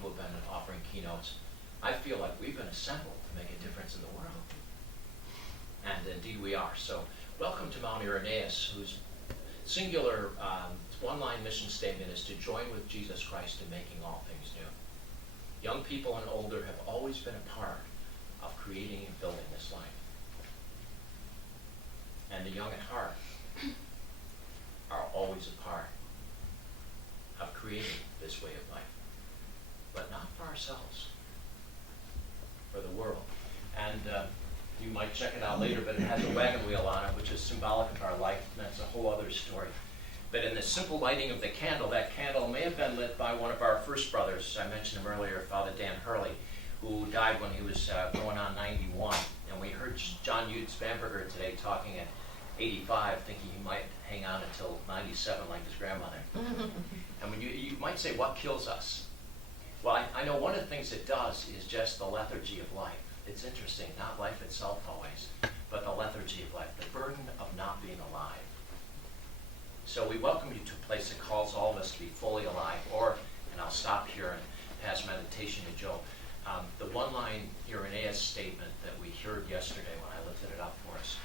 who have been offering keynotes, I feel like we've been assembled to make a difference in the world. And indeed we are. So welcome to Mount Irenaeus, whose singular one-line mission statement is to join with Jesus Christ in making all things new. Young people and older have always been a part of creating and building this life. And the young at heart are always a part of creating this way of life. But not for ourselves, for the world. And you might check it out later, but it has a wagon wheel on it, which is symbolic of our life, and that's a whole other story. But in the simple lighting of the candle, that candle may have been lit by one of our first brothers. I mentioned him earlier, Father Dan Hurley, who died when he was going on 91. And we heard John Hughes Bamberger today talking at 85, thinking he might hang on until 97 like his grandmother. And when you might say, what kills us? Well, I know one of the things it does is just the lethargy of life. It's interesting, not life itself always, but the lethargy of life, the burden of not being alive. So we welcome you to a place that calls all of us to be fully alive, and I'll stop here and pass meditation to Joe. The one-line Irenaeus statement that we heard yesterday when I lifted it up for us,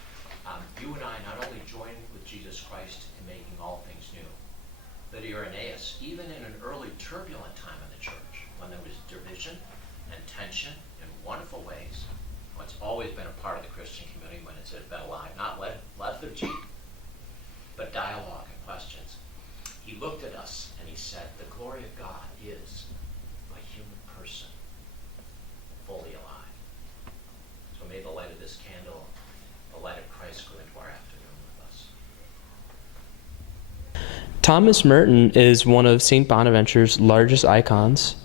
you and I not only join with Jesus Christ in making all things new, but Irenaeus, even in an early turbulent time in the church, when there was division and tension in wonderful ways, it's always been a part of the Christian community when it's been alive, not lethargy, but dialogue and questions. He looked at us and he said, the glory of God is a human person fully alive. So may the light of this candle, the light of Christ, go into our afternoon with us. Thomas Merton is one of St. Bonaventure's largest icons.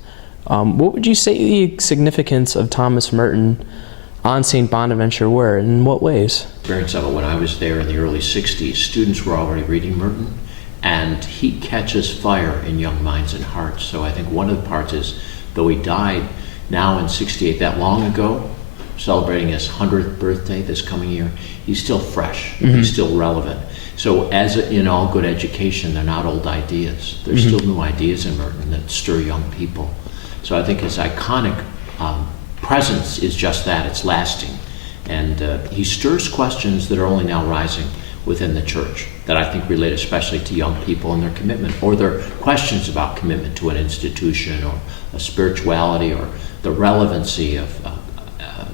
What would you say the significance of Thomas Merton on St. Bonaventure were, and in what ways? Experience of it when I was there in the early 60s, students were already reading Merton, and he catches fire in young minds and hearts. So I think one of the parts is, though he died now in 68, that long ago, celebrating his 100th birthday this coming year, he's still fresh, he's still relevant. So as in all good education, they're not old ideas. There's still new ideas in Merton that stir young people. So I think his iconic presence is just that, it's lasting. And he stirs questions that are only now rising within the church that I think relate especially to young people and their commitment, or their questions about commitment to an institution or a spirituality, or the relevancy of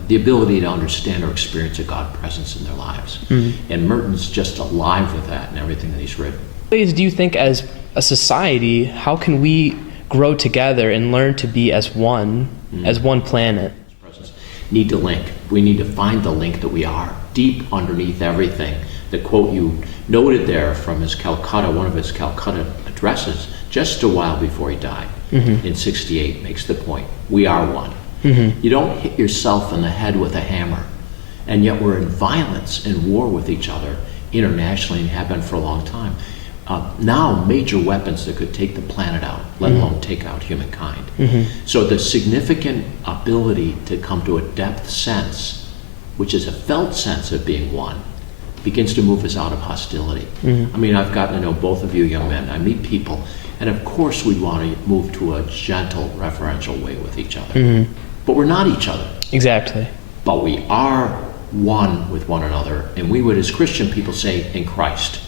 the ability to understand or experience a God presence in their lives. And Merton's just alive with that in everything that he's written. Ways do you think as a society, how can we grow together and learn to be as one planet? Need to link. We need to find the link that we are deep underneath everything. The quote you noted there from his Calcutta, one of his Calcutta addresses, just a while before he died in 68, makes the point. We are one. You don't hit yourself in the head with a hammer, and yet we're in violence and war with each other internationally and have been for a long time. Now major weapons that could take the planet out, let alone take out humankind. So the significant ability to come to a depth sense, which is a felt sense of being one, begins to move us out of hostility. I mean, I've gotten to know both of you young men. I meet people, and of course we want to move to a gentle, reverential way with each other. But we're not each other. Exactly. But we are one with one another, and we would, as Christian people, say, in Christ.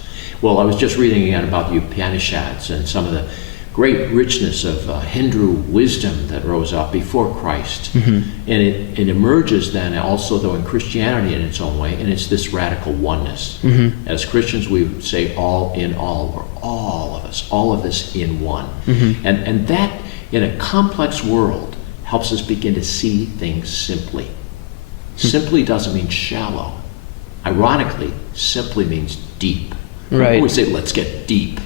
Well, I was just reading again about the Upanishads and some of the great richness of Hindu wisdom that rose up before Christ. And it emerges then also, though, in Christianity in its own way, and it's this radical oneness. As Christians, we would say all in all, or all of us in one. And that, in a complex world, helps us begin to see things simply. Simply doesn't mean shallow. Ironically, simply means deep. Right. We always say, let's get deep.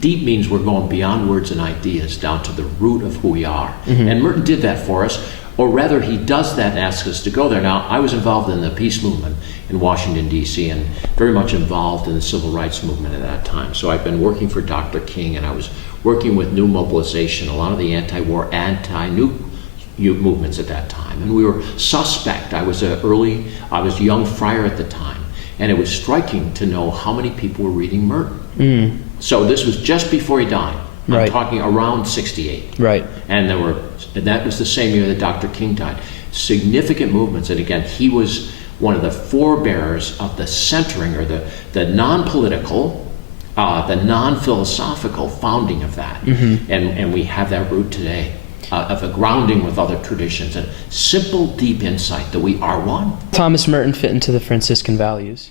Deep means we're going beyond words and ideas down to the root of who we are. And Merton did that for us, or rather he does that and asks us to go there. Now, I was involved in the peace movement in Washington, D.C., and very much involved in the civil rights movement at that time. So I've been working for Dr. King, and I was working with New Mobilization, a lot of the anti-war, anti-nuke movements at that time. And we were suspect. I was a young friar at the time. And it was striking to know how many people were reading Merton. So this was just before he died. Right. I'm talking around 68. Right. And that was the same year that Dr. King died. Significant movements, and again, he was one of the forebearers of the centering, or the non-political, the non-philosophical founding of that. And we have that root today, of a grounding with other traditions, and simple, deep insight that we are one. Thomas Merton fit into the Franciscan values.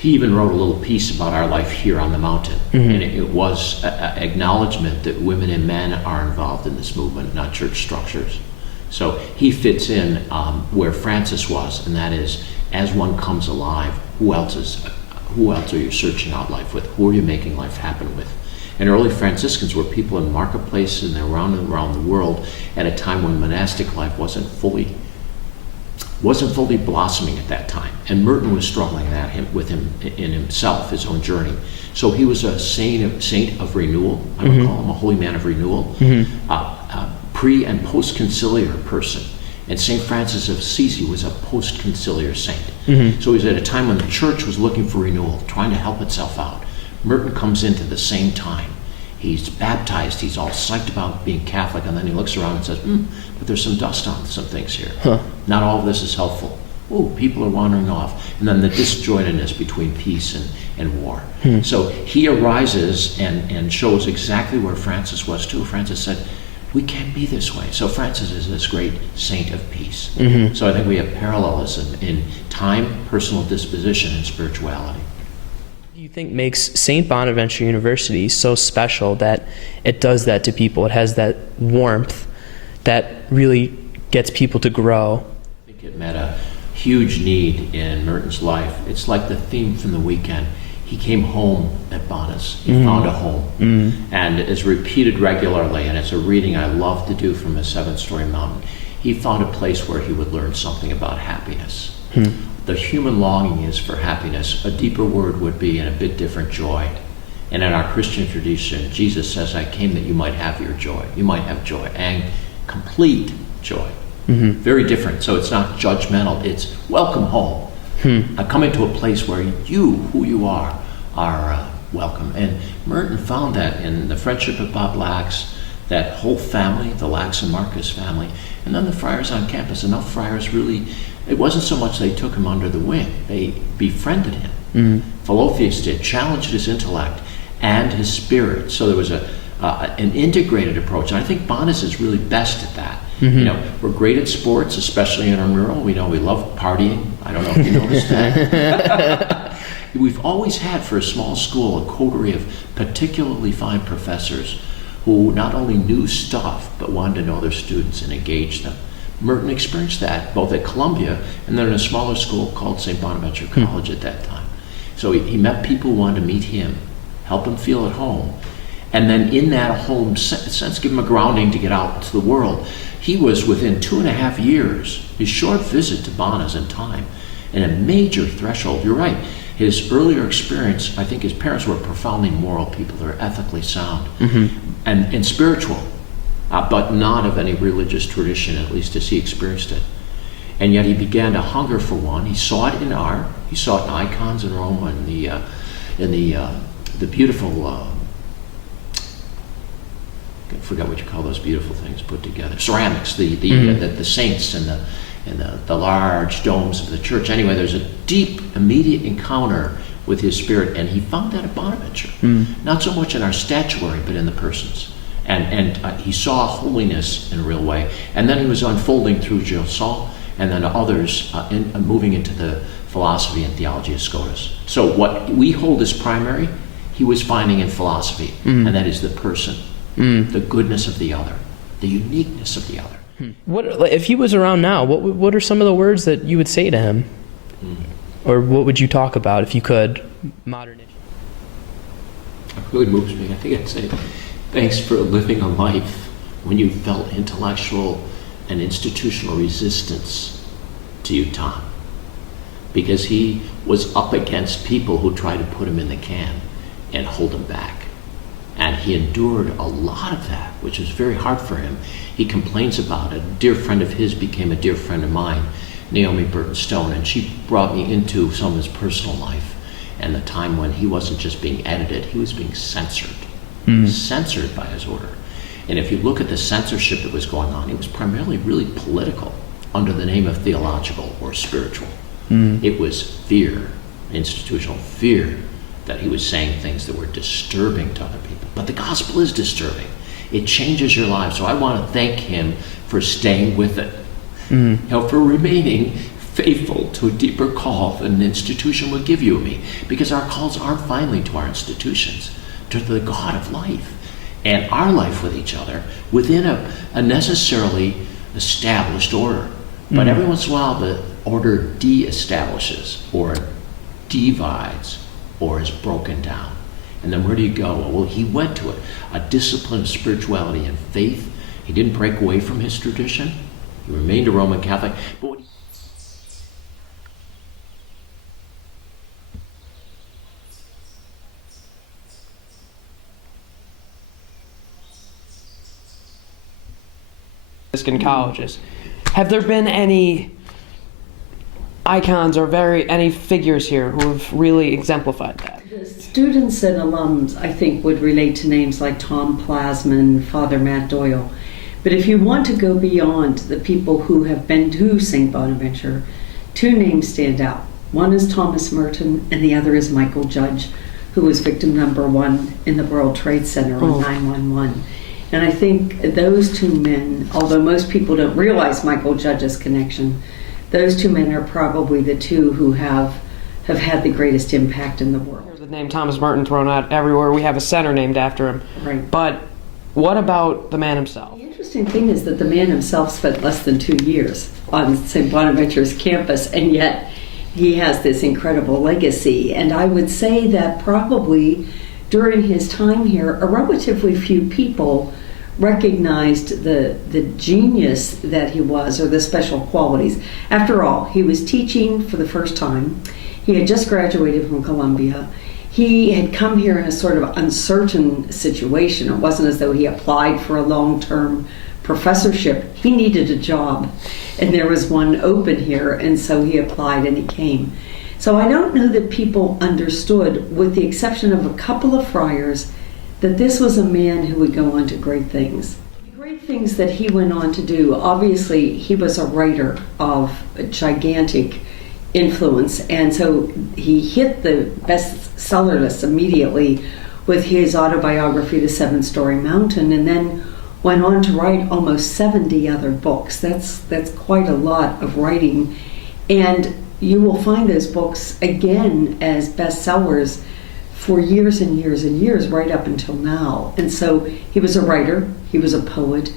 He even wrote a little piece about our life here on the mountain. And it was an acknowledgement that women and men are involved in this movement, not church structures. So he fits in where Francis was, and that is, as one comes alive, who else are you searching out life with? Who are you making life happen with? And early Franciscans were people in marketplaces and around the world at a time when monastic life wasn't fully blossoming at that time. And Merton was struggling with him in himself, his own journey. So he was a saint of renewal, I would call him a holy man of renewal, a pre- and post-conciliar person. And St. Francis of Assisi was a post-conciliar saint. So he was at a time when the church was looking for renewal, trying to help itself out. Merton comes into the same time. He's baptized, he's all psyched about being Catholic, and then he looks around and says, but there's some dust on some things here. Not all of this is helpful. Oh, people are wandering off. And then the disjointedness between peace and war. So he arises and shows exactly where Francis was too. Francis said, we can't be this way. So Francis is this great saint of peace. So I think we have parallelism in time, personal disposition, and spirituality. Do you think makes St. Bonaventure University so special that it does that to people? It has that warmth that really gets people to grow. I think it met a huge need in Merton's life. It's like the theme from the weekend. He came home at Bonas. He found a home. And is repeated regularly, and it's a reading I love to do from a 7-story mountain. He found a place where he would learn something about happiness. The human longing is for happiness. A deeper word would be, and a bit different, joy. And in our Christian tradition, Jesus says, I came that you might have your joy. You might have joy, and complete joy. Very different. So it's not judgmental. It's welcome home. Coming to a place where you, who you are welcome. And Merton found that in the friendship of Bob Lax, that whole family, the Lax and Marcus family, and then the friars on campus. Enough friars really, it wasn't so much they took him under the wing, they befriended him. Philotheus did, challenged his intellect and his spirit. So there was an integrated approach. And I think Bonas is really best at that. You know, we're great at sports, especially intramural. We know we love partying. I don't know if you noticed that. We've always had, for a small school, a coterie of particularly fine professors who not only knew stuff, but wanted to know their students and engage them. Merton experienced that both at Columbia and then in a smaller school called St. Bonaventure College at that time. So he met people who wanted to meet him, help him feel at home, and then in that home sense, give him a grounding to get out into the world. He was, within 2.5 years, his short visit to Bonas in time, and a major threshold. You're right. His earlier experience, I think his parents were profoundly moral people. They were ethically sound and spiritual, but not of any religious tradition, at least as he experienced it. And yet he began to hunger for one. He saw it in art. He saw it in icons in Rome, and the beautiful. I forgot what you call those beautiful things put together. Ceramics, the saints and the large domes of the church. Anyway, there's a deep, immediate encounter with his spirit, and he found that at Bonaventure. Not so much in our statuary, but in the persons. And he saw holiness in a real way. And then he was unfolding through Gilson, and then others moving into the philosophy and theology of Scotus. So what we hold as primary, he was finding in philosophy, and that is the person. The goodness of the other, the uniqueness of the other. What if he was around now? What are some of the words that you would say to him, or what would you talk about if you could? Modern issue. It really moves me. I think I'd say, thanks for living a life when you felt intellectual and institutional resistance to you, Tom, because he was up against people who tried to put him in the can and hold him back. And he endured a lot of that, which was very hard for him. He complains about it. A dear friend of his became a dear friend of mine, Naomi Burton Stone, and she brought me into some of his personal life and the time when he wasn't just being edited, he was being censored. censored by his order. And if you look at the censorship that was going on, it was primarily really political under the name of theological or spiritual. It was fear, institutional fear, that he was saying things that were disturbing to other people. But the gospel is disturbing. It changes your life. So I want to thank him for staying with it. You know, for remaining faithful to a deeper call than an institution would give you and me. Because our calls aren't finally to our institutions, to the God of life. And our life with each other within a necessarily established order. But every once in a while, the order de-establishes or divides or is broken down. And then where do you go? Well, he went to it. A discipline of spirituality and faith. He didn't break away from his tradition. He remained a Roman Catholic. But what Franciscan colleges. Have there been any icons or any figures here who have really exemplified that? The students and alums, I think, would relate to names like Tom Plasman, Father Matt Doyle. But if you want to go beyond the people who have been to St. Bonaventure, two names stand out. One is Thomas Merton, and the other is Michael Judge, who was victim number 1 in the World Trade Center on 9/11. And I think those two men, although most people don't realize Michael Judge's connection, those two men are probably the two who have had the greatest impact in the world. The name Thomas Merton thrown out everywhere. We have a center named after him. Right. But what about the man himself? The interesting thing is that the man himself spent less than 2 years on St. Bonaventure's campus, and yet he has this incredible legacy. And I would say that probably during his time here, a relatively few people recognized the genius that he was, or the special qualities. After all, he was teaching for the first time. He had just graduated from Columbia. He had come here in a sort of uncertain situation. It wasn't as though he applied for a long-term professorship. He needed a job, and there was one open here, and so he applied and he came. So I don't know that people understood, with the exception of a couple of friars, that this was a man who would go on to great things. The great things that he went on to do, obviously he was a writer of a gigantic influence, and so he hit the bestseller list immediately with his autobiography, The Seven-Story Mountain, and then went on to write almost 70 other books. That's quite a lot of writing, and you will find those books again as bestsellers for years and years and years, right up until now. And so he was a writer, he was a poet,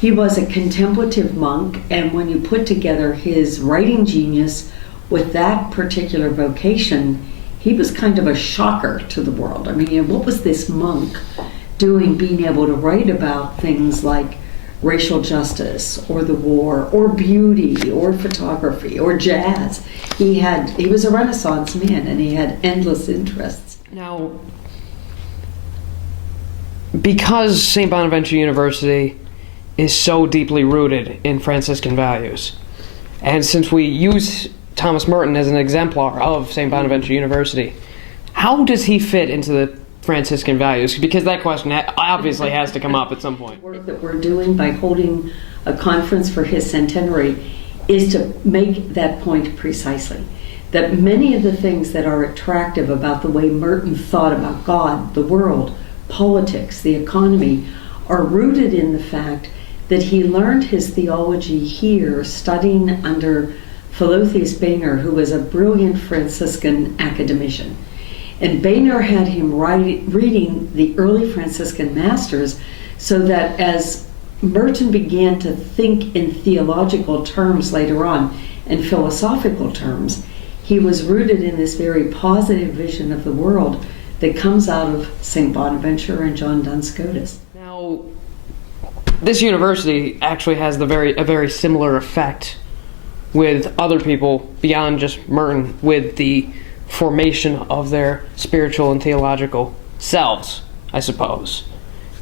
he was a contemplative monk, and when you put together his writing genius with that particular vocation, he was kind of a shocker to the world. I mean, what was this monk doing, being able to write about things like racial justice or the war or beauty or photography or jazz? He was a Renaissance man, and he had endless interests. Now, because St. Bonaventure University is so deeply rooted in Franciscan values, and since we use Thomas Merton as an exemplar of St. Bonaventure University, how does he fit into the Franciscan values? Because that question obviously has to come up at some point. The work that we're doing by holding a conference for his centenary is to make that point precisely. That many of the things that are attractive about the way Merton thought about God, the world, politics, the economy, are rooted in the fact that he learned his theology here studying under Philotheus Boehner, who was a brilliant Franciscan academician. And Boehner had him reading the early Franciscan masters, so that as Merton began to think in theological terms later on, and philosophical terms, he was rooted in this very positive vision of the world that comes out of St. Bonaventure and John Duns Scotus. Now, this university actually has a very similar effect with other people beyond just Merton, with the formation of their spiritual and theological selves, I suppose.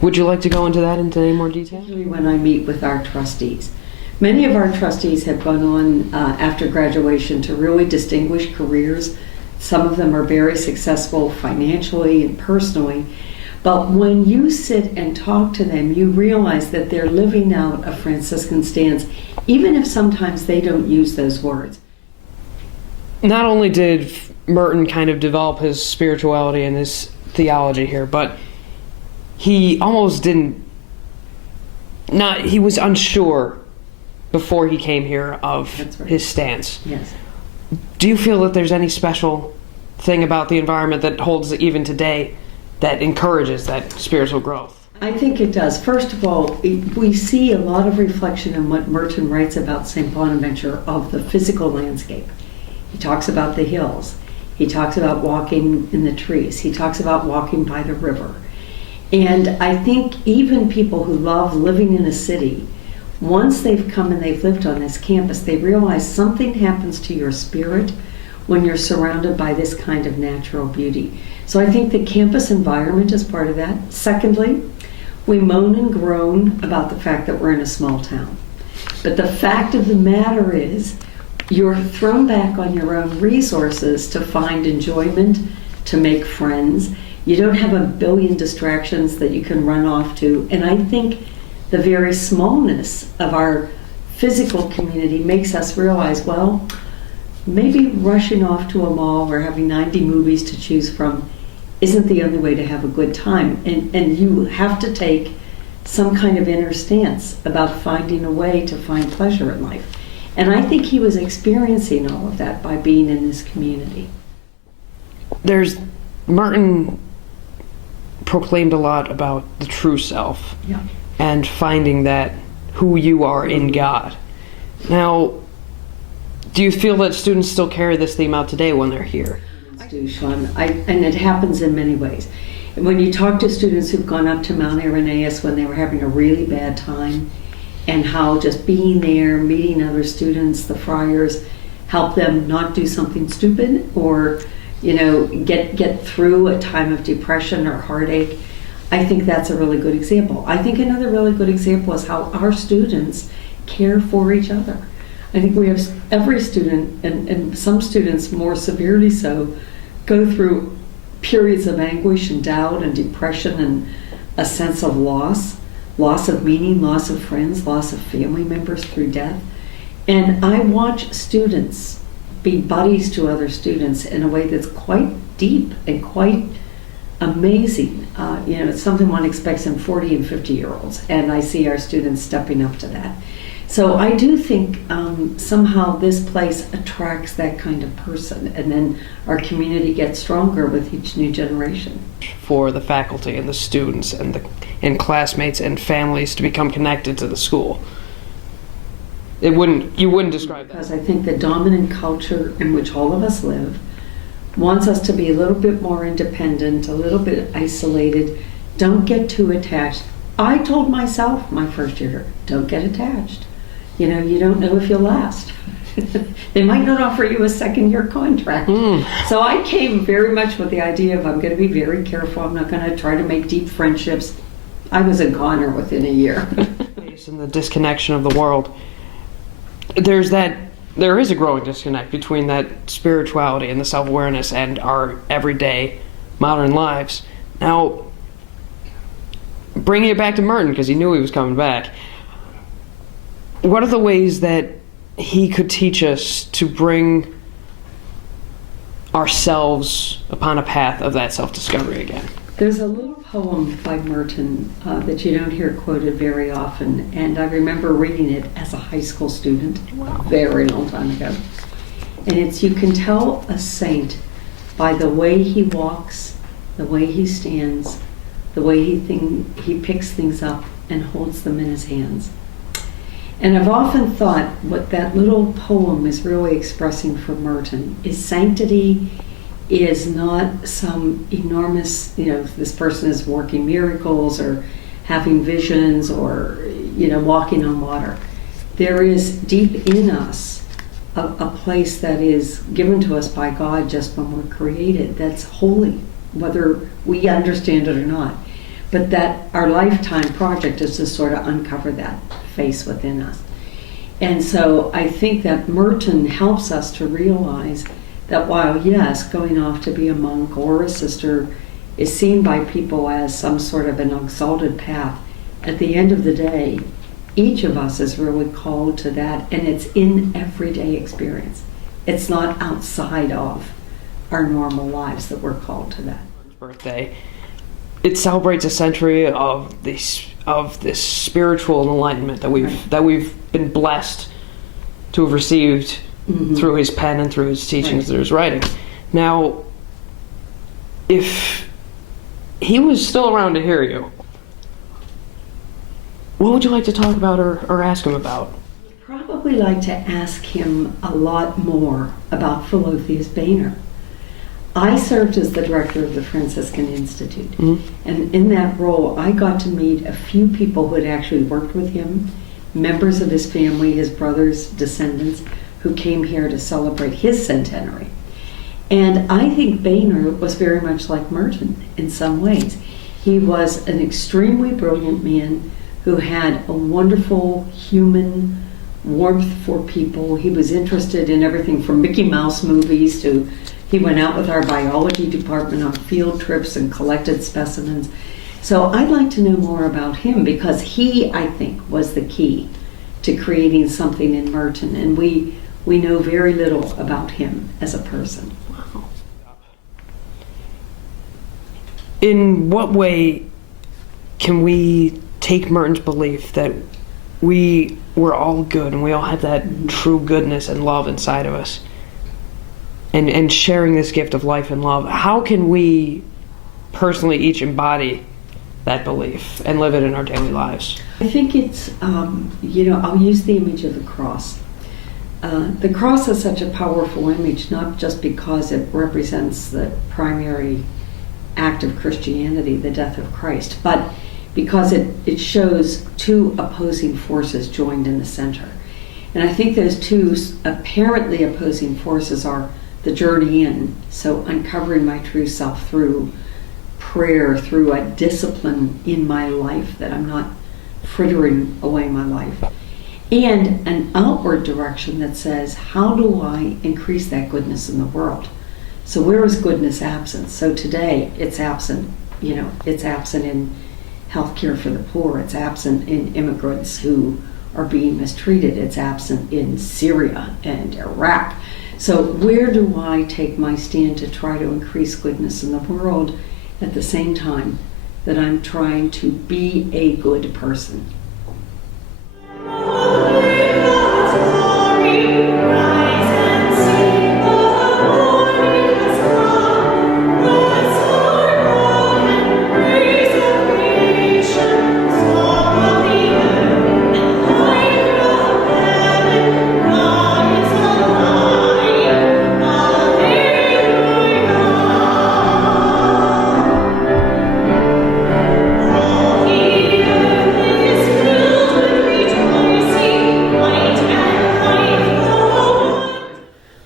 Would you like to go into that into any more detail? Usually when I meet with our trustees. Many of our trustees have gone on after graduation to really distinguished careers. Some of them are very successful financially and personally. But when you sit and talk to them, you realize that they're living out a Franciscan stance, even if sometimes they don't use those words. Not only did Merton kind of develop his spirituality and his theology here, but he almost didn't, he was unsure before he came here of That's right. his stance. Yes. Do you feel that there's any special thing about the environment that holds even today that encourages that spiritual growth? I think it does. First of all, we see a lot of reflection in what Merton writes about St. Bonaventure of the physical landscape. He talks about the hills. He talks about walking in the trees. He talks about walking by the river. And I think even people who love living in a city, once they've come and they've lived on this campus, they realize something happens to your spirit when you're surrounded by this kind of natural beauty. So I think the campus environment is part of that. Secondly, we moan and groan about the fact that we're in a small town. But the fact of the matter is, you're thrown back on your own resources to find enjoyment, to make friends. You don't have a billion distractions that you can run off to. And I think the very smallness of our physical community makes us realize, well, maybe rushing off to a mall or having 90 movies to choose from isn't the only way to have a good time. And you have to take some kind of inner stance about finding a way to find pleasure in life. And I think he was experiencing all of that by being in this community. Merton proclaimed a lot about the true self. Yeah. And finding that who you are in God. Now, do you feel that students still carry this theme out today when they're here? I do, Sean. And it happens in many ways. When you talk to students who've gone up to Mount Irenaeus when they were having a really bad time, and how just being there, meeting other students, the friars, help them not do something stupid or, get through a time of depression or heartache. I think that's a really good example. I think another really good example is how our students care for each other. I think we have every student, and some students more severely so, go through periods of anguish and doubt and depression and a sense of loss of meaning, loss of friends, loss of family members through death. And I watch students be buddies to other students in a way that's quite deep and quite amazing. It's something one expects in 40 and 50-year-olds, and I see our students stepping up to that. So I do think somehow this place attracts that kind of person, and then our community gets stronger with each new generation. For the faculty and the students and classmates and families to become connected to the school. You wouldn't describe that. Because I think the dominant culture in which all of us live wants us to be a little bit more independent, a little bit isolated. Don't get too attached. I told myself my first year, don't get attached. You don't know if you'll last. They might not offer you a second-year contract. So I came very much with the idea of I'm going to be very careful. I'm not going to try to make deep friendships. I was a goner within a year. And the disconnection of the world. There is a growing disconnect between that spirituality and the self-awareness and our everyday modern lives. Now, bringing it back to Merton, because he knew he was coming back, what are the ways that he could teach us to bring ourselves upon a path of that self-discovery again? There's a little poem by Merton that you don't hear quoted very often, and I remember reading it as a high school student a very long time ago. And it's, you can tell a saint by the way he walks, the way he stands, the way he picks things up and holds them in his hands. And I've often thought what that little poem is really expressing for Merton is sanctity is not some enormous, this person is working miracles or having visions or, walking on water. There is deep in us a place that is given to us by God just when we're created that's holy, whether we understand it or not. But that our lifetime project is to sort of uncover that face within us. And so I think that Merton helps us to realize that while, yes, going off to be a monk or a sister is seen by people as some sort of an exalted path, at the end of the day, each of us is really called to that, and it's in everyday experience. It's not outside of our normal lives that we're called to that. Birthday. It celebrates a century of this spiritual enlightenment that we've been blessed to have received through his pen and through his teachings, through his writing. Now, if he was still around to hear you, what would you like to talk about or ask him about? Probably like to ask him a lot more about Philotheus Boehner. I served as the director of the Franciscan Institute, and in that role I got to meet a few people who had actually worked with him, members of his family, his brothers, descendants, who came here to celebrate his centenary. And I think Boehner was very much like Merton in some ways. He was an extremely brilliant man who had a wonderful human warmth for people. He was interested in everything from Mickey Mouse movies to he went out with our biology department on field trips and collected specimens. So I'd like to know more about him because he, I think, was the key to creating something in Merton, and we know very little about him as a person. Wow. In what way can we take Merton's belief that we were all good and we all have that true goodness and love inside of us, and sharing this gift of life and love, how can we personally each embody that belief and live it in our daily lives? I think it's, I'll use the image of the cross. The cross is such a powerful image, not just because it represents the primary act of Christianity, the death of Christ, but because it shows two opposing forces joined in the center. And I think those two apparently opposing forces are the journey in, so uncovering my true self through prayer, through a discipline in my life, that I'm not frittering away my life, and an outward direction that says, how do I increase that goodness in the world? So where is goodness absent? So today it's absent, it's absent in healthcare for the poor, it's absent in immigrants who are being mistreated, it's absent in Syria and Iraq. So where do I take my stand to try to increase goodness in the world at the same time that I'm trying to be a good person?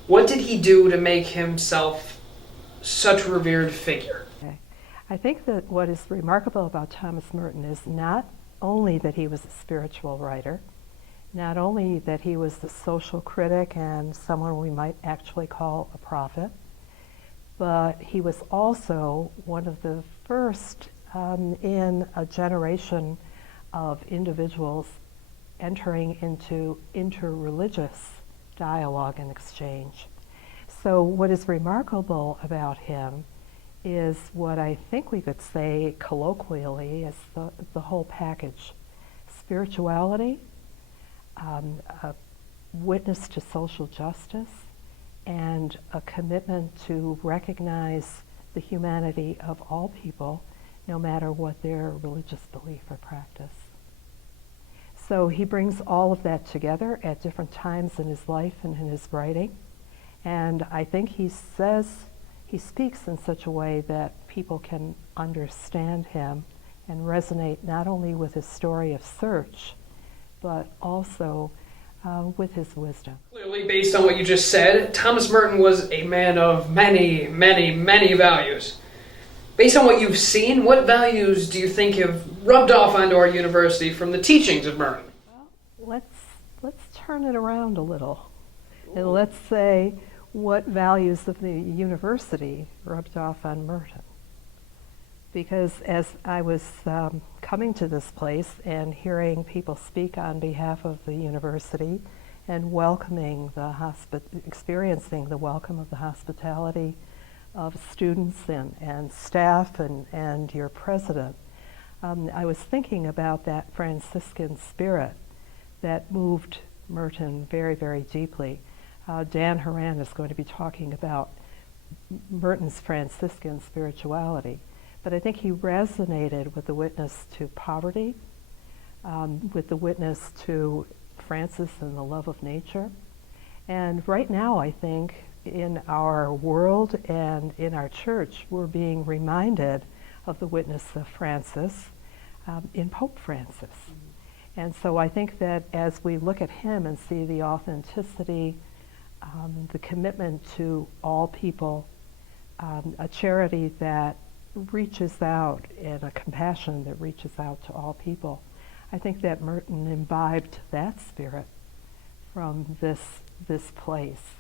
What did he do to make himself such a revered figure? I think that what is remarkable about Thomas Merton is not only that he was a spiritual writer, not only that he was the social critic and someone we might actually call a prophet, but he was also one of the first in a generation of individuals entering into interreligious dialogue and exchange. So what is remarkable about him is what I think we could say colloquially is the whole package. Spirituality, a witness to social justice, and a commitment to recognize the humanity of all people, no matter what their religious belief or practice. So he brings all of that together at different times in his life and in his writing. And I think he speaks in such a way that people can understand him and resonate not only with his story of search, but also with his wisdom. Clearly, based on what you just said, Thomas Merton was a man of many, many, many values. Based on what you've seen, what values do you think have rubbed off onto our university from the teachings of Merton? Well, let's turn it around a little. And let's say what values of the university rubbed off on Merton. because as I was coming to this place and hearing people speak on behalf of the university and welcoming experiencing the welcome of the hospitality of students and staff and your president, I was thinking about that Franciscan spirit that moved Merton very, very deeply. Dan Horan is going to be talking about Merton's Franciscan spirituality, but I think he resonated with the witness to poverty, with the witness to Francis and the love of nature. And right now, I think, in our world and in our church, we're being reminded of the witness of Francis in Pope Francis. And so I think that as we look at him and see the authenticity, the commitment to all people, a charity that reaches out and a compassion that reaches out to all people, I think that Merton imbibed that spirit from this place.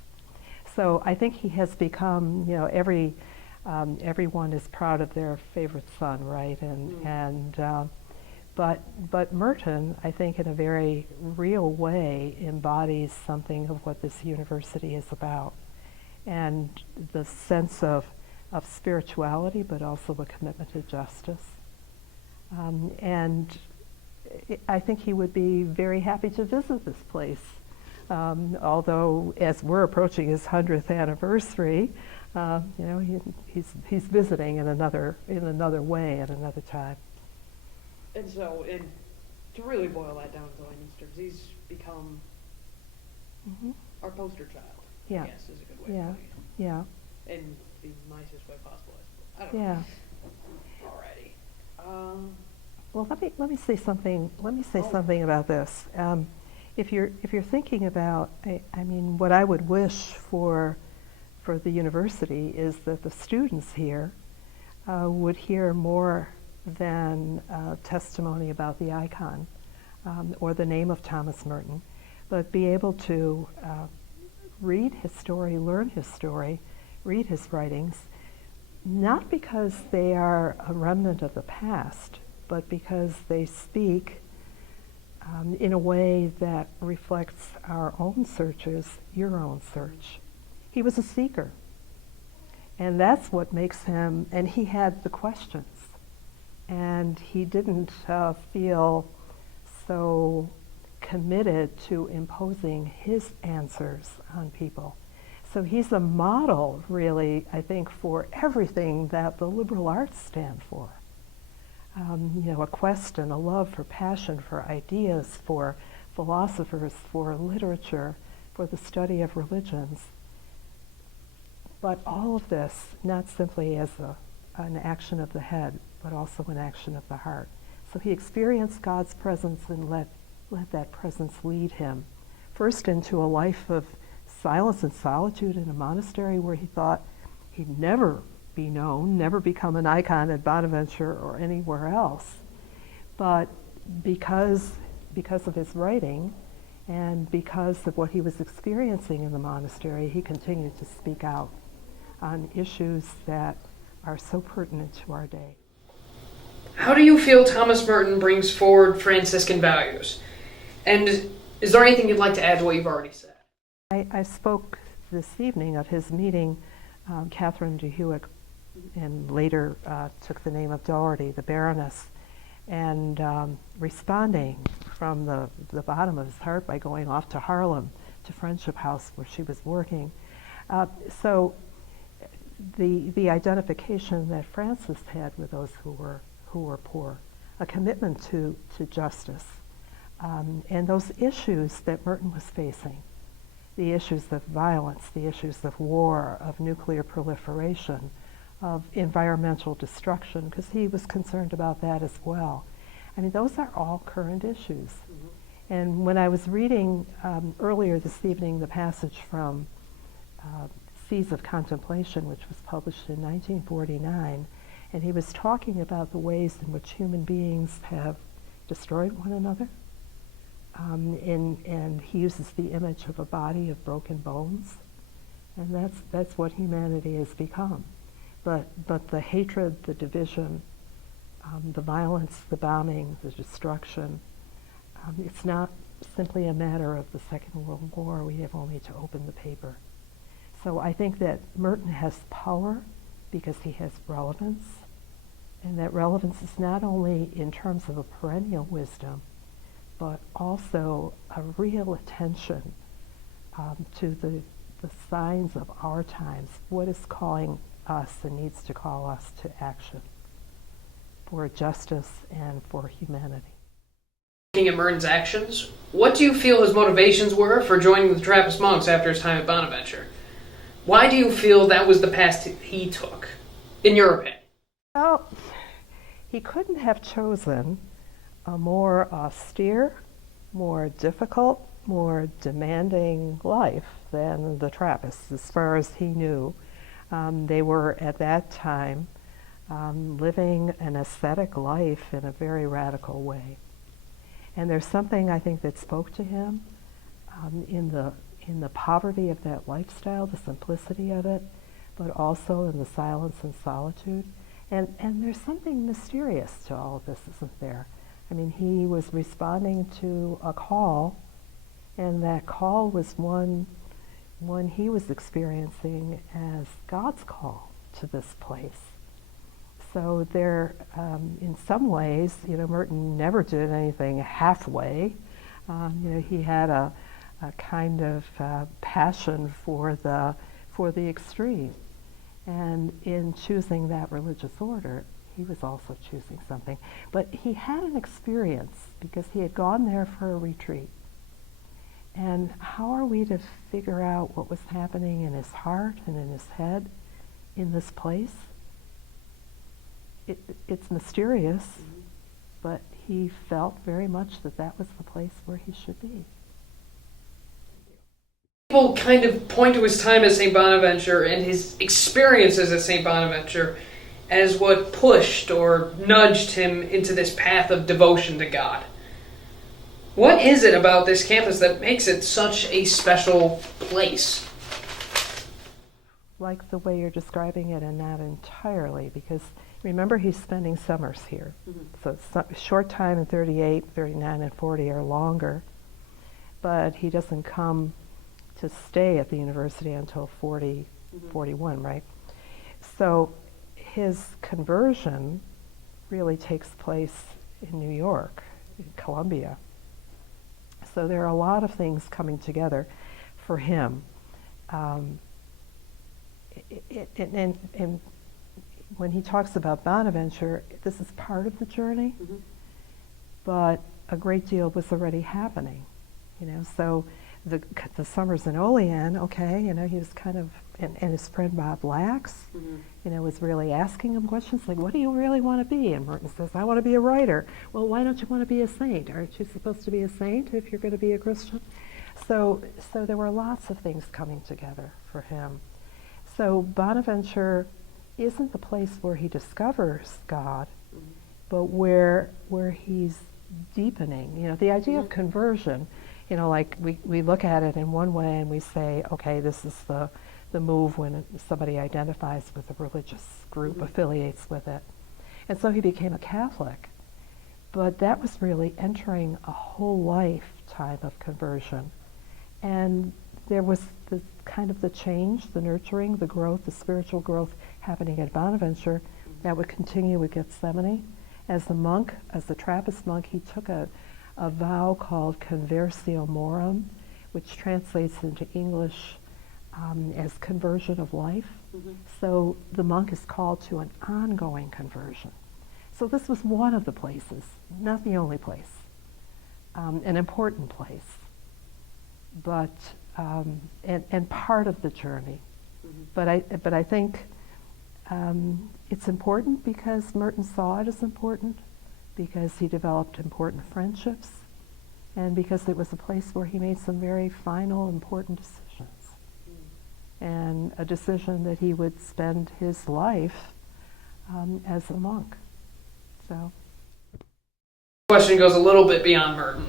So I think he has become, everyone is proud of their favorite son, right? But Merton, I think, in a very real way, embodies something of what this university is about, and the sense of spirituality, but also a commitment to justice. I think he would be very happy to visit this place. Although, as we're approaching his 100th anniversary, he's visiting in another way at another time. And so, to really boil that down to layman's terms, he's become our poster child. Yeah. I guess is a good way Yeah. of putting it. Yeah. In the nicest way possible, I suppose. I don't Yeah. know. Alrighty. Well, let me say something. Let me say something about this. If you're thinking about, I mean, what I would wish for the university is that the students here would hear more than testimony about the icon or the name of Thomas Merton, but be able to read his story, learn his story, read his writings, not because they are a remnant of the past, but because they speak in a way that reflects our own searches, your own search. He was a seeker, and that's what makes him, and he had the questions, and he didn't feel so committed to imposing his answers on people. So he's a model, really, I think, for everything that the liberal arts stand for. A quest and a love for passion, for ideas, for philosophers, for literature, for the study of religions. But all of this, not simply as an action of the head, but also an action of the heart. So he experienced God's presence and let that presence lead him. First into a life of silence and solitude in a monastery where he thought he'd never be known, never become an icon at Bonaventure or anywhere else. But because of his writing and because of what he was experiencing in the monastery, he continued to speak out on issues that are so pertinent to our day. How do you feel Thomas Merton brings forward Franciscan values? And is there anything you'd like to add to what you've already said? I spoke this evening of his meeting Catherine de Hewitt, and later took the name of Doherty, the Baroness, and responding from the bottom of his heart by going off to Harlem, to Friendship House, where she was working. So the identification that Francis had with those who were poor, a commitment to justice, and those issues that Merton was facing, the issues of violence, the issues of war, of nuclear proliferation, of environmental destruction, because he was concerned about that as well. I mean, those are all current issues. Mm-hmm. And when I was reading earlier this evening the passage from Seas of Contemplation, which was published in 1949, and he was talking about the ways in which human beings have destroyed one another, and he uses the image of a body of broken bones, and that's what humanity has become. But the hatred, the division, the violence, the bombing, the destruction. It's not simply a matter of the Second World War. We have only to open the paper. So I think that Merton has power because he has relevance, and that relevance is not only in terms of a perennial wisdom, but also a real attention to the signs of our times, what is calling us and needs to call us to action for justice and for humanity. Looking at Merton's actions, what do you feel his motivations were for joining the Trappist monks after his time at Bonaventure? Why do you feel that was the path he took, in your opinion? Well, he couldn't have chosen a more austere, more difficult, more demanding life than the Trappists, as far as he knew. They were, at that time, living an ascetic life in a very radical way. And there's something, I think, that spoke to him in the poverty of that lifestyle, the simplicity of it, but also in the silence and solitude. And there's something mysterious to all of this, isn't there? I mean, he was responding to a call, and that call was one he was experiencing as God's call to this place. So there, in some ways, Merton never did anything halfway. He had a kind of passion for the extreme, and in choosing that religious order, he was also choosing something. But he had an experience because he had gone there for a retreat. And how are we to figure out what was happening in his heart and in his head in this place? It's mysterious, but he felt very much that that was the place where he should be. People kind of point to his time at St. Bonaventure and his experiences at St. Bonaventure as what pushed or nudged him into this path of devotion to God. What is it about this campus that makes it such a special place? Like the way you're describing it, and not entirely, because remember, he's spending summers here. So it's a short time in 38, 39, and 40 are longer, but he doesn't come to stay at the university until 40, 41, right? So his conversion really takes place in New York, in Columbia. So there are a lot of things coming together for him. And when he talks about Bonaventure, this is part of the journey, but a great deal was already happening. So the summers in Olean, he was kind of, and his friend Bob Lax, was really asking him questions like, what do you really want to be? And Merton says, I want to be a writer. Well, why don't you want to be a saint? Aren't you supposed to be a saint if you're going to be a Christian? So there were lots of things coming together for him. So Bonaventure isn't the place where he discovers God, but where he's deepening. The idea of conversion, like we look at it in one way and we say, okay, this is the move when somebody identifies with a religious group, affiliates with it. And so he became a Catholic. But that was really entering a whole lifetime of conversion. And there was the kind of the change, the nurturing, the growth, the spiritual growth happening at Bonaventure that would continue at Gethsemane. As a monk, as a Trappist monk, he took a vow called Conversio Morum, which translates into English as conversion of life. So the monk is called to an ongoing conversion. So this was one of the places, not the only place, an important place, but and part of the journey. But I think it's important because Merton saw it as important, because he developed important friendships, and because it was a place where he made some very final, important decisions. And a decision that he would spend his life as a monk. So. The question goes a little bit beyond Merton,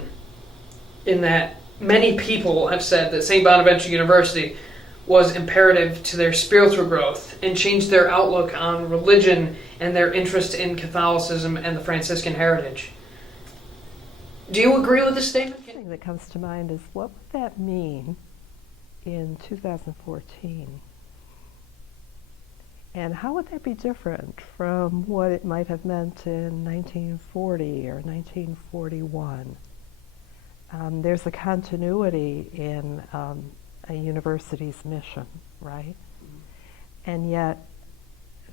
in that many people have said that St. Bonaventure University was imperative to their spiritual growth and changed their outlook on religion and their interest in Catholicism and the Franciscan heritage. Do you agree with this statement? The thing that comes to mind is, what would that mean in 2014? And how would that be different from what it might have meant in 1940 or 1941? There's a continuity in a university's mission, right? And yet,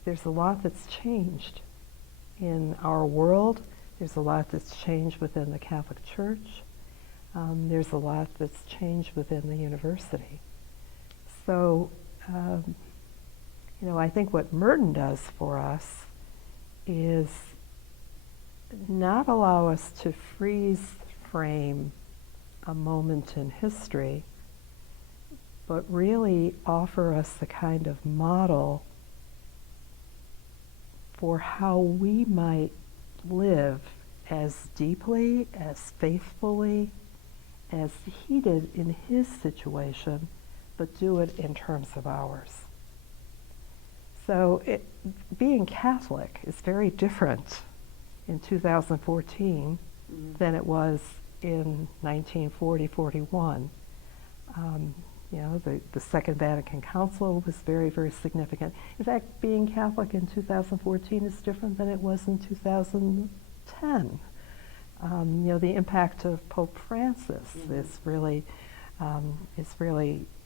there's a lot that's changed in our world. There's a lot that's changed within the Catholic Church. There's a lot that's changed within the university. So, I think what Merton does for us is not allow us to freeze frame a moment in history, but really offer us the kind of model for how we might live as deeply, as faithfully, as he did in his situation, but do it in terms of ours. So being Catholic is very different in 2014 than it was in 1940-41. The Second Vatican Council was very, very significant. In fact, being Catholic in 2014 is different than it was in 2010. The impact of Pope Francis is really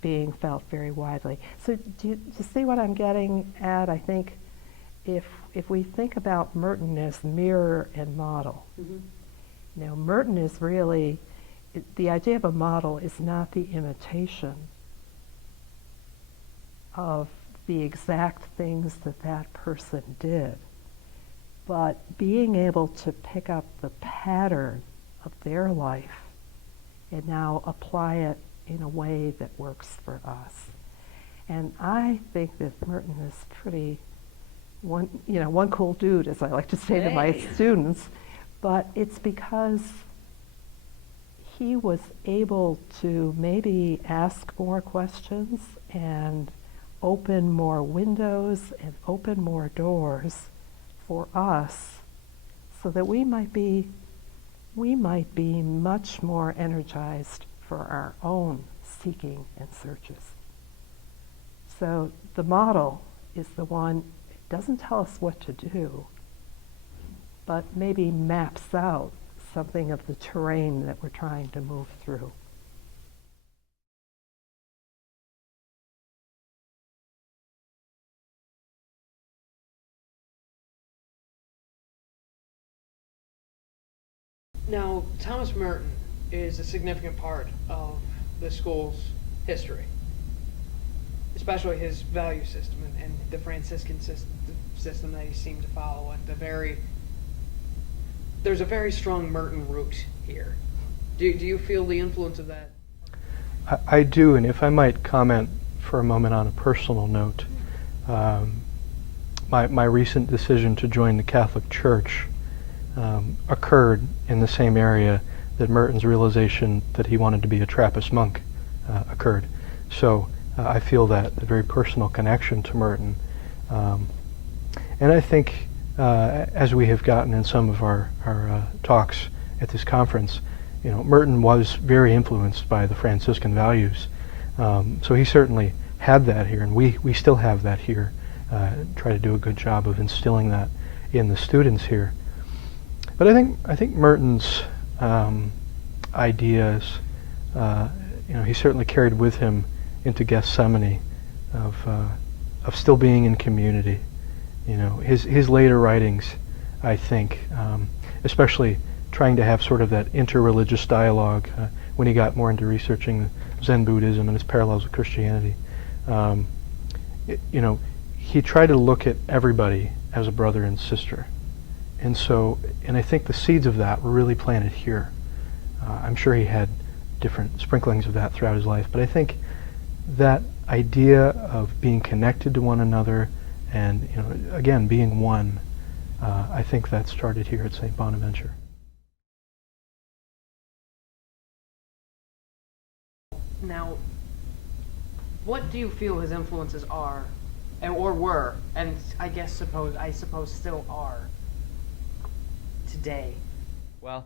being felt very widely. So do you see what I'm getting at? I think if we think about Merton as mirror and model, Merton is really, the idea of a model is not the imitation of the exact things that person did, but being able to pick up the pattern of their life and now apply it in a way that works for us. And I think that Merton is pretty one cool dude, as I like to say to my students, but it's because he was able to maybe ask more questions and open more windows and open more doors for us, so that we might be much more energized for our own seeking and searches. So the model is the one, it doesn't tell us what to do, but maybe maps out something of the terrain that we're trying to move through. Now, Thomas Merton is a significant part of the school's history, especially his value system and the Franciscan system that he seemed to follow, and there's a very strong Merton root here. Do you feel the influence of that? I do, and if I might comment for a moment on a personal note, my recent decision to join the Catholic Church occurred in the same area that Merton's realization that he wanted to be a Trappist monk occurred. So I feel that a very personal connection to Merton. And I think as we have gotten in some of our talks at this conference, Merton was very influenced by the Franciscan values. So he certainly had that here, and we still have that here. Try to do a good job of instilling that in the students here. But I think Merton's ideas, he certainly carried with him into Gethsemane of still being in community. His later writings, I think, especially trying to have sort of that interreligious dialogue when he got more into researching Zen Buddhism and its parallels with Christianity. He tried to look at everybody as a brother and sister. And I think the seeds of that were really planted here. I'm sure he had different sprinklings of that throughout his life, but I think that idea of being connected to one another and, again, being one, I think that started here at St. Bonaventure. Now, what do you feel his influences are, or were, and I suppose still are today? Well,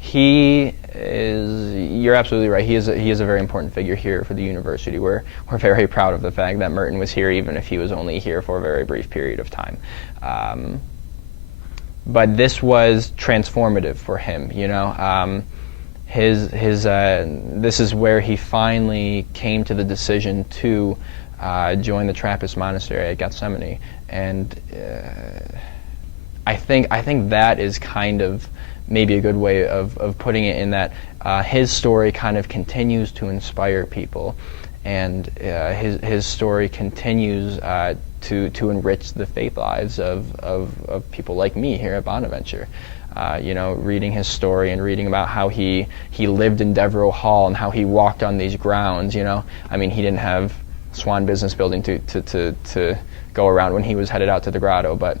he is, you're absolutely right. He is a very important figure here for the university. We're very proud of the fact that Merton was here, even if he was only here for a very brief period of time. But this was transformative for him, you know. This is where he finally came to the decision to join the Trappist monastery at Gethsemane, and I think that is kind of maybe a good way of putting it, in that his story kind of continues to inspire people, and his story continues to enrich the faith lives of people like me here at Bonaventure. You know, reading his story and reading about how he lived in Devereux Hall and how he walked on these grounds, you know. I mean, he didn't have Swan Business Building to go around when he was headed out to the grotto, but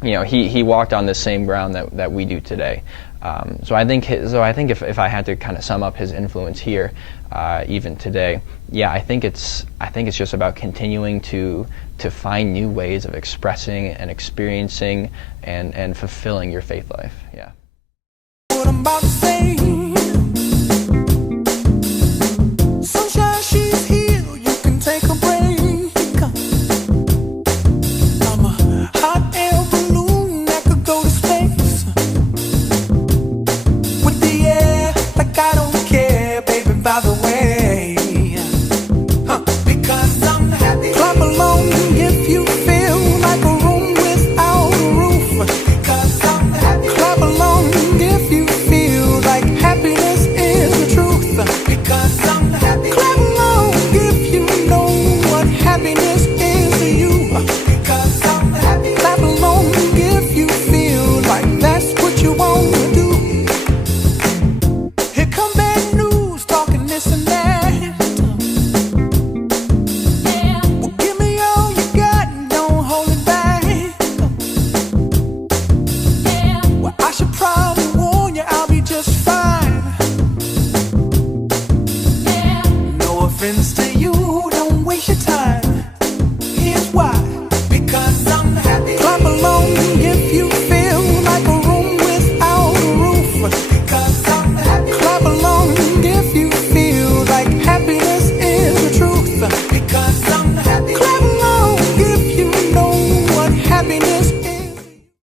you know, he walked on the same ground that we do today. So I think if I had to kind of sum up his influence here, even today, yeah, I think it's just about continuing to find new ways of expressing and experiencing and fulfilling your faith life. Yeah. What I'm about to say. Sunshine, she's here. You can take a break. I'm a hot air balloon that could go to space. With the air, like I don't care, baby, by the way.